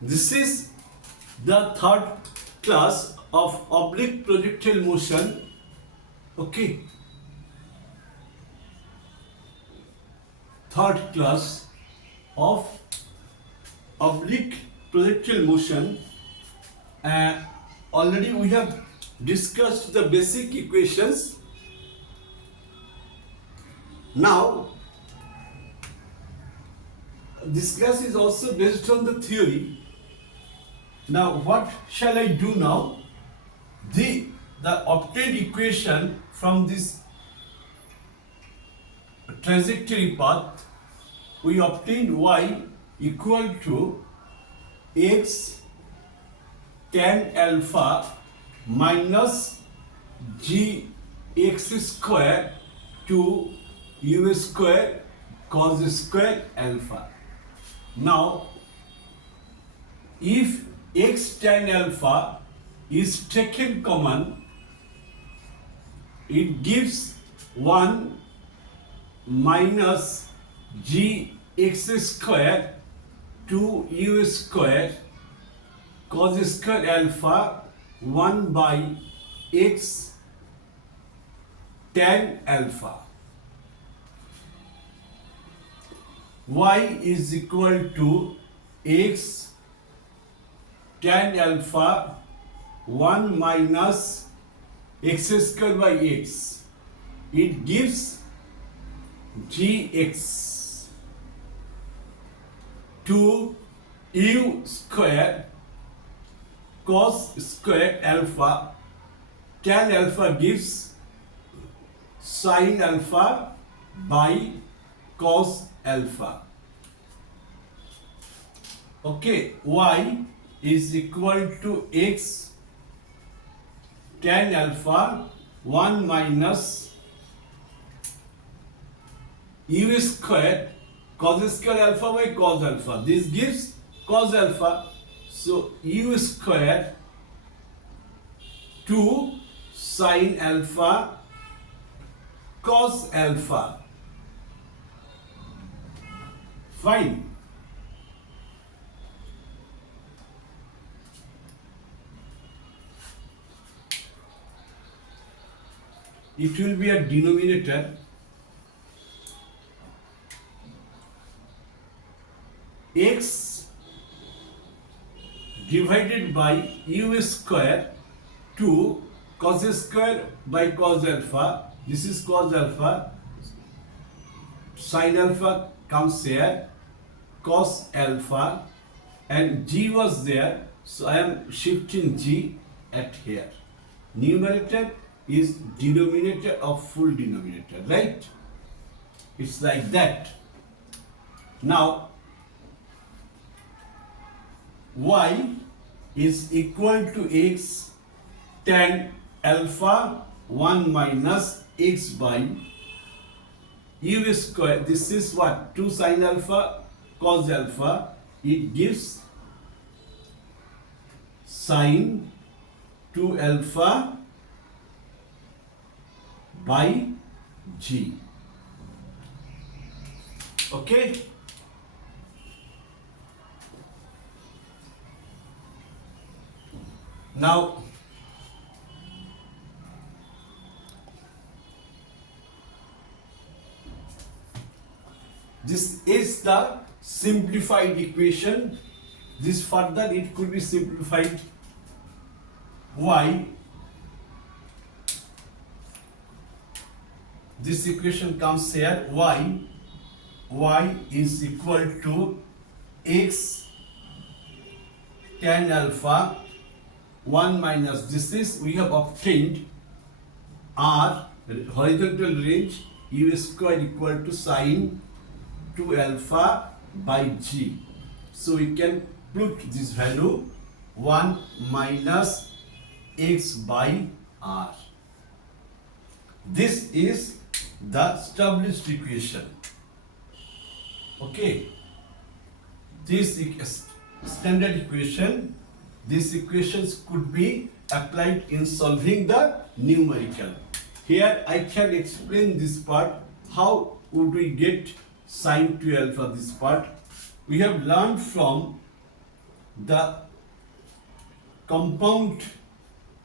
This is the third class of oblique projectile motion. Okay. Third class of oblique projectile motion. Already we have discussed the basic equations. Now, this class is also based on the theory. Now, what shall I do now? The obtained equation from this trajectory path, we obtained y equal to x tan alpha minus g x square to u square cos square alpha. Now, if x tan alpha is taken common, it gives 1 minus g x square to u square cos square alpha 1 by x tan alpha. Y is equal to x tan alpha 1 minus x square by x. It gives gx to u square cos square alpha. Tan alpha gives sin alpha by cos alpha. Okay, y is equal to x tan alpha 1 minus u square cos square alpha by cos alpha. This gives cos alpha. So u square to sin alpha cos alpha. Fine. It will be a denominator. X divided by u square to cos square by cos alpha. This is cos alpha. Sin alpha comes here. Cos alpha. And g was there. So I am shifting g at here. Numerator is denominator of full denominator, right? It's like that. Now, y is equal to x tan alpha 1 minus x by u square. This is what? 2 sin alpha cos alpha. It gives sin 2 alpha by g. Okay. Now, this is the simplified equation. This further it could be simplified. Y, this equation comes here. Y is equal to x tan alpha 1 minus, this is, we have obtained R, horizontal range, u square equal to sin 2 alpha by g. So we can put this value 1 minus x by R. This is the established equation. Okay. This standard equation, these equations could be applied in solving the numerical. Here I can explain this part. How would we get sin 2 alpha? This part we have learned from the compound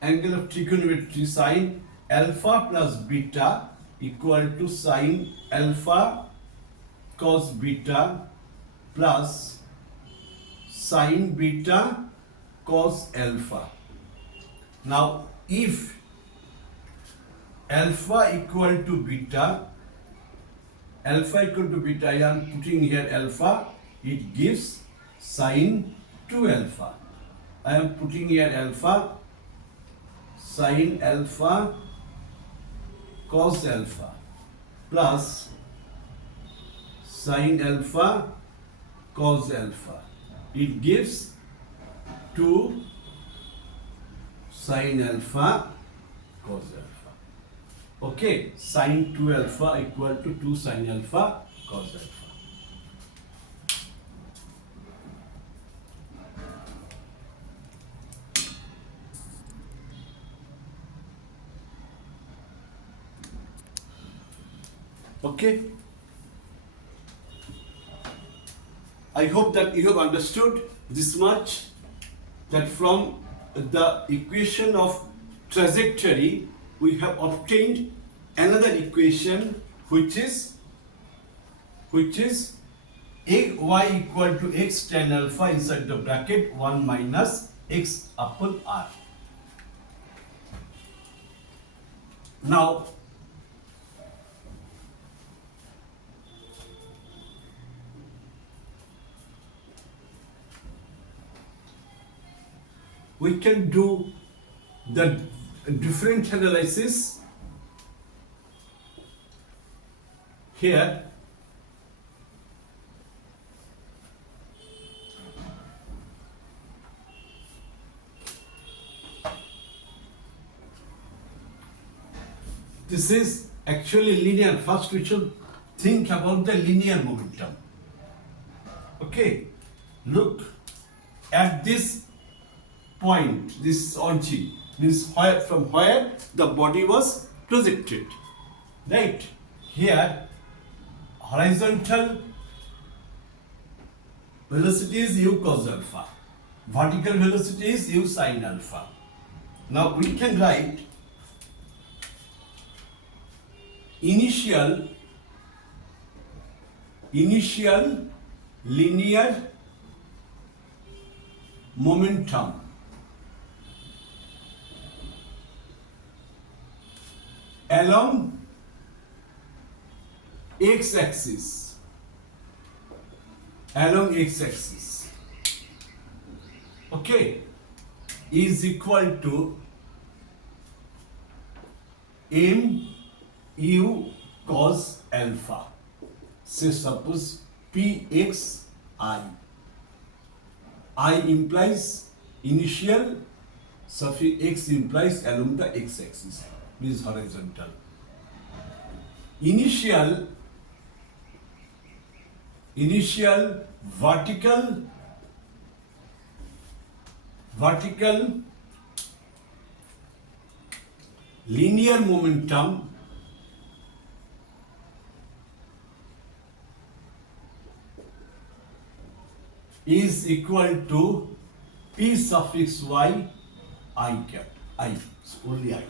angle of trigonometry sin alpha plus beta equal to sin alpha cos beta plus sin beta cos alpha. Now if alpha equal to beta, I am putting here alpha, it gives sin 2 alpha. I am putting here alpha, sin alpha cos alpha plus sin alpha cos alpha. It gives 2 sin alpha cos alpha. Okay, sin 2 alpha equal to 2 sin alpha cos alpha. Okay, I hope that you have understood this much, that from the equation of trajectory we have obtained another equation which is y equal to x tan alpha inside the bracket 1 minus x upon r. Now we can do the different analysis here. This is actually linear. First we should think about the linear momentum. Okay, look at this point, this origin means from where the body was projected. Right here, horizontal velocity is u cos alpha, vertical velocity is u sin alpha. Now we can write initial linear momentum along x-axis, okay, is equal to mu cos alpha. Say suppose pxi. I implies initial, suffix x implies along the x-axis, means horizontal. Initial vertical linear momentum is equal to p suffix y I cap, I, only I,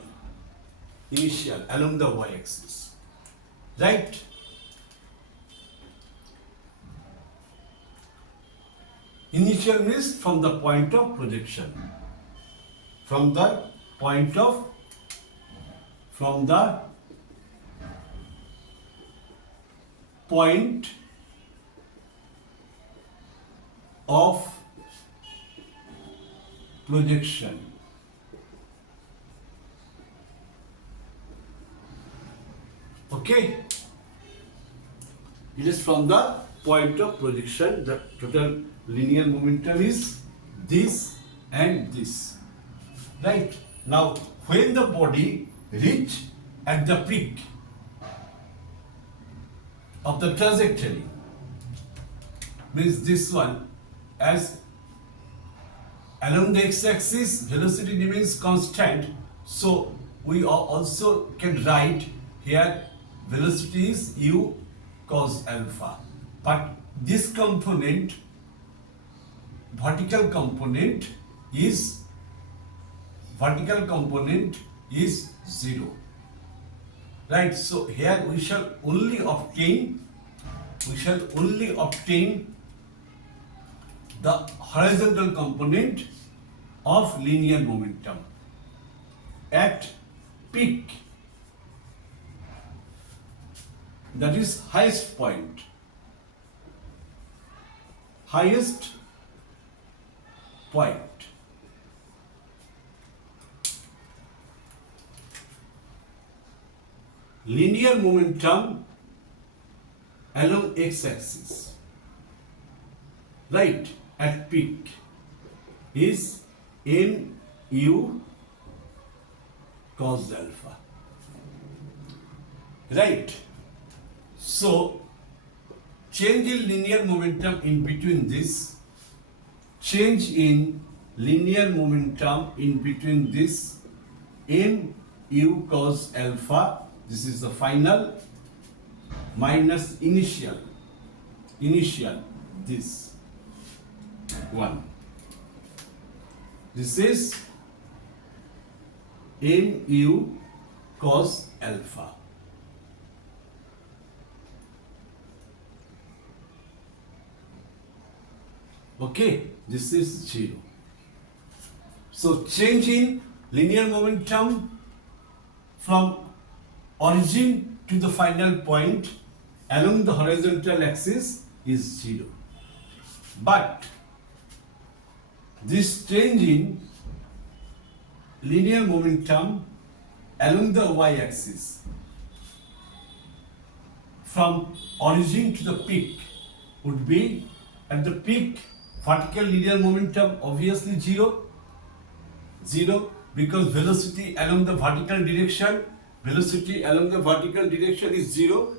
initial along the y-axis, right? Initial means from the point of projection, from the point of projection. Okay, it is from the point of projection. The total linear momentum is this and this, right? Now when the body reach at the peak of the trajectory, means this one, as along the x-axis velocity remains constant, so we also can write here velocity is u cos alpha, but this component vertical component is 0. Right, so here we shall only obtain the horizontal component of linear momentum at peak, that is highest point. Linear momentum along x-axis, right, at peak is mu cos alpha, right? So change in linear momentum in between this, mu cos alpha, this is the final, minus initial this one, this is mu cos alpha. Okay, this is 0. So change in linear momentum from origin to the final point along the horizontal axis is 0. But this change in linear momentum along the y-axis from origin to the peak would be, at the peak, vertical linear momentum obviously 0, because velocity along the vertical direction is 0.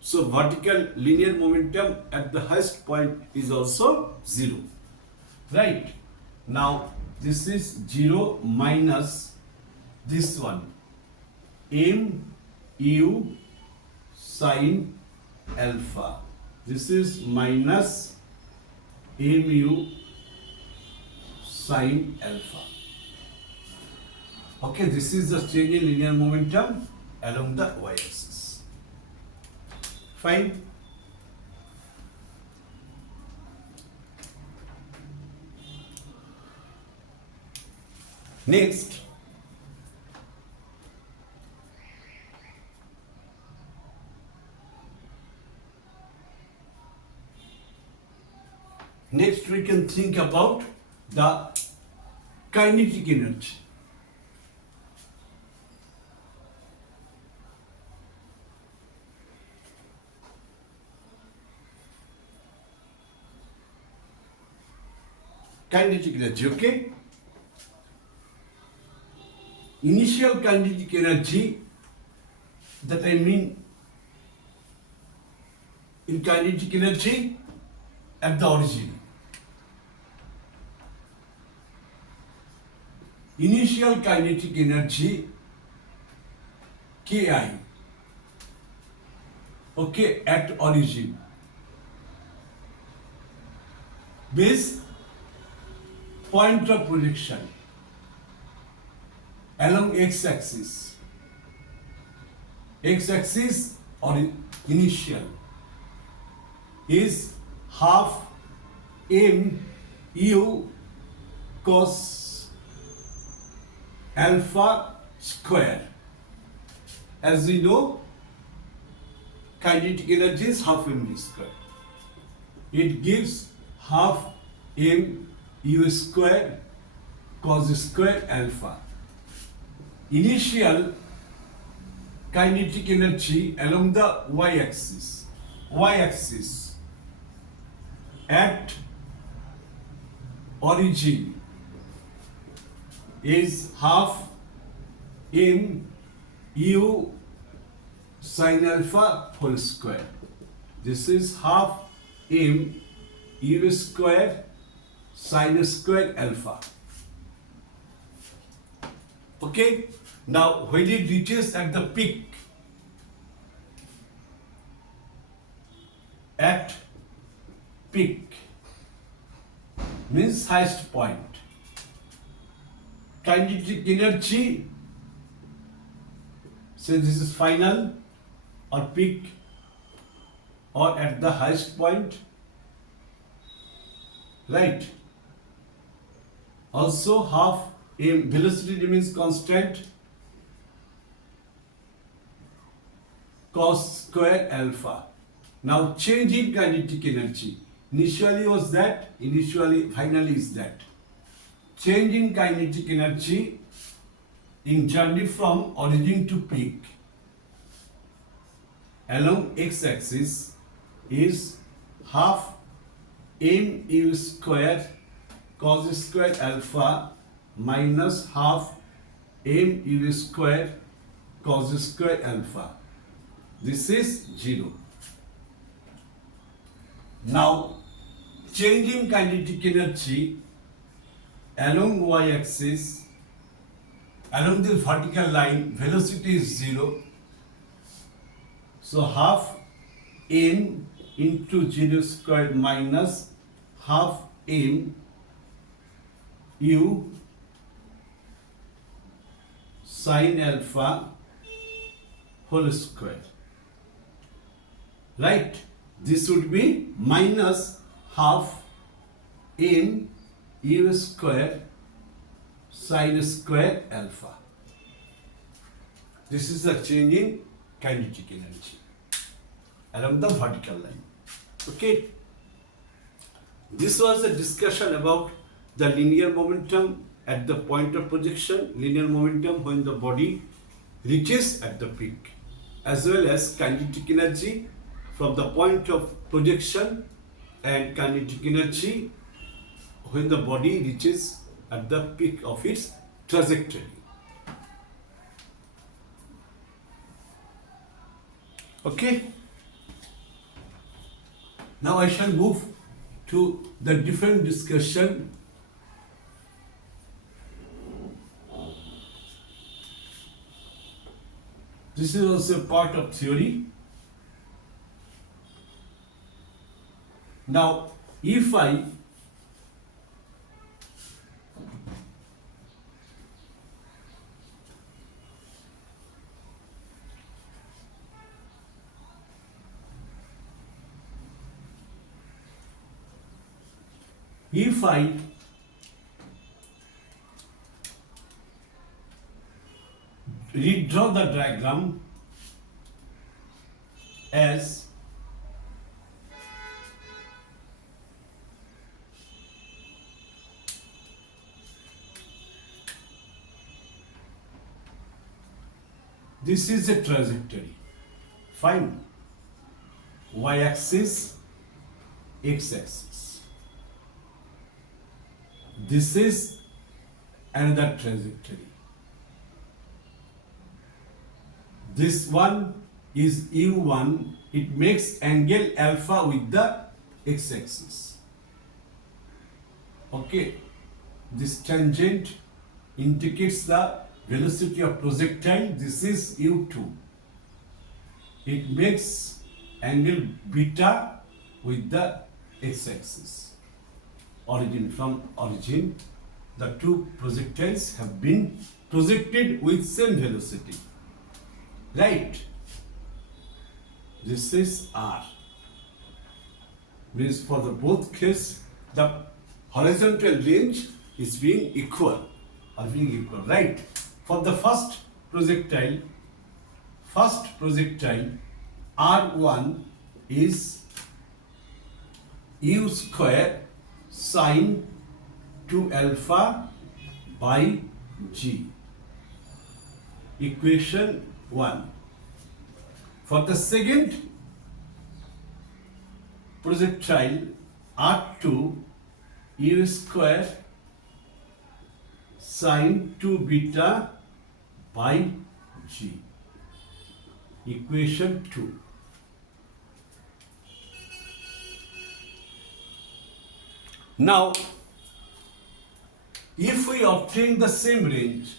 So vertical linear momentum at the highest point is also 0. Right? Now this is 0 minus this one, mu sin alpha. This is minus mu sin alpha. Okay, this is the change in linear momentum along the y-axis. Fine. Next, we can think about the kinetic energy. Kinetic energy, okay? Initial kinetic energy, that I mean in kinetic energy at the origin. Initial kinetic energy Ki, okay, at origin, base point of projection along x-axis or initial is half mu cos alpha square. As we know, kinetic energy is half mv square. It gives half mu square cos square alpha. Initial kinetic energy along the y-axis at origin is half mu sin alpha whole square. This is half mu square sin square alpha. Okay, now when it reaches at the peak at peak means highest point. Kinetic energy, say this is final or peak or at the highest point, right? Also half m, velocity remains constant, cos square alpha. Now change in kinetic energy. Initially was that, finally is that. Change in kinetic energy in journey from origin to peak along x-axis is half mu square cos square alpha minus half mu square cos square alpha. This is 0. Now change in kinetic energy along y-axis, along the vertical line, velocity is 0. So half m into 0 squared minus half m u sine alpha whole square. Right? This would be minus half m u square sine square alpha. This is the change in kinetic energy along the vertical line. Okay. This was a discussion about the linear momentum at the point of projection, linear momentum when the body reaches at the peak, as well as kinetic energy from the point of projection and kinetic energy when the body reaches at the peak of its trajectory. Okay. Now I shall move to the different discussion. This is also part of theory. Now, if I redraw the diagram as this is a trajectory, fine, y-axis, x-axis. This is another trajectory. This one is u1, it makes angle alpha with the x-axis. Okay, this tangent indicates the velocity of projectile. This is u2. It makes angle beta with the x-axis. From origin, the two projectiles have been projected with same velocity. Right? This is R. Means for the both case, the horizontal range is being equal, right? For the first projectile R1 is u square sine 2 alpha by g. Equation 1. For the second projectile R2 u square sine 2 beta by g. Equation 2. Now, if we obtain the same range,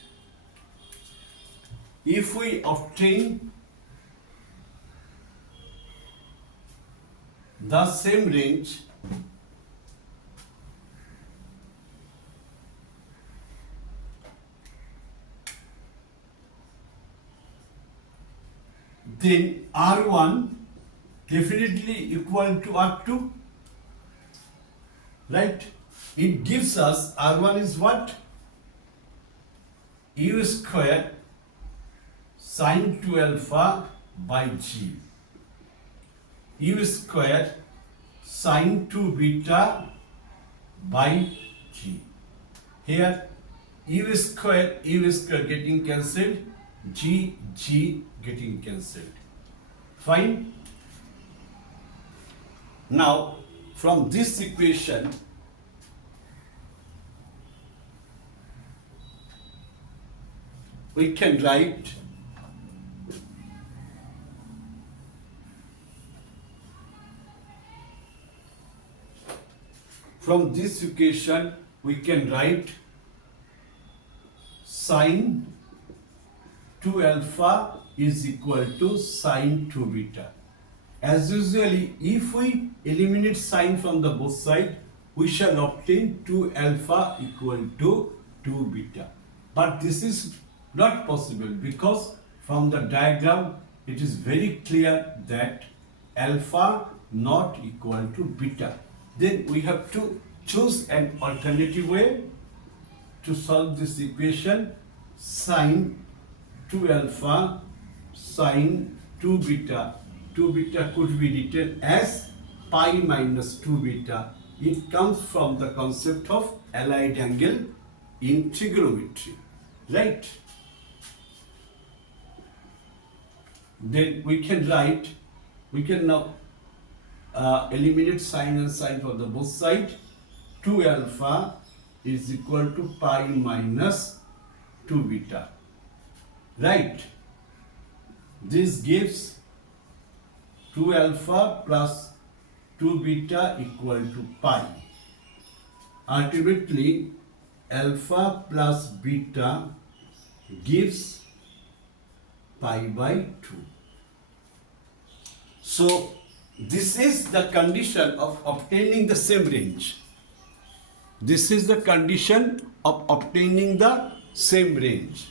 then R1 definitely equal to R2, right? It gives us R1 is what? U square sine 2 alpha by G. U square sine 2 beta by G. Here U square getting cancelled, G getting cancelled. Fine. Now from this equation we can write sine 2 alpha is equal to sine 2 beta. As usually, if we eliminate sine from the both sides, we shall obtain 2 alpha equal to 2 beta. But this is not possible because from the diagram it is very clear that alpha not equal to beta. Then we have to choose an alternative way to solve this equation. Sine 2 alpha sine 2 beta. 2 beta could be written as pi minus 2 beta. It comes from the concept of allied angle in trigonometry, right? Then we can now eliminate sine and sine for the both sides. 2 alpha is equal to pi minus 2 beta, right? This gives 2 alpha plus 2 beta equal to pi. Ultimately, alpha plus beta gives pi by 2. So, this is the condition of obtaining the same range. This is the condition of obtaining the same range.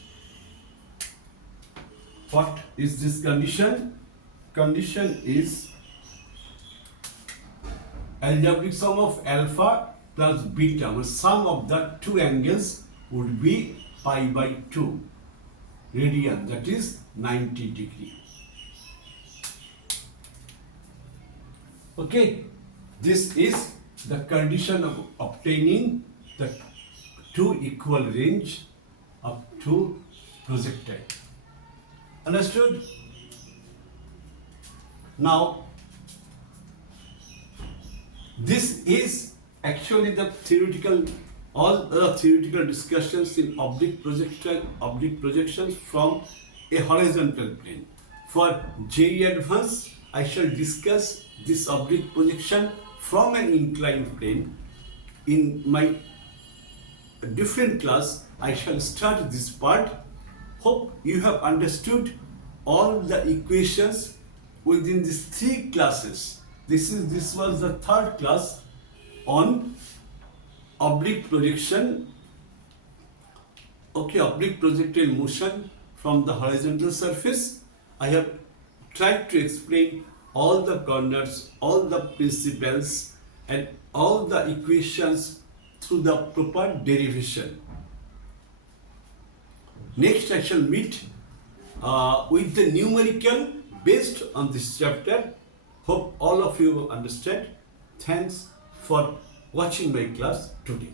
What is this condition? Condition is algebraic sum of alpha plus beta, where sum of the two angles would be pi by 2 radian, that is 90 degree. Okay, this is the condition of obtaining the two equal range of two projectile. Understood? Now, this is actually the theoretical, all the theoretical discussions in oblique projections from a horizontal plane. For JEE Advanced, I shall discuss this oblique projection from an inclined plane. In my different class, I shall start this part. Hope you have understood all the equations within these 3 classes. This was the 3rd class on oblique projection. Okay, oblique projectile motion from the horizontal surface. I have tried to explain all the corners, all the principles, and all the equations through the proper derivation. Next, I shall meet with the numerical based on this chapter. Hope all of you understand. Thanks for watching my class today.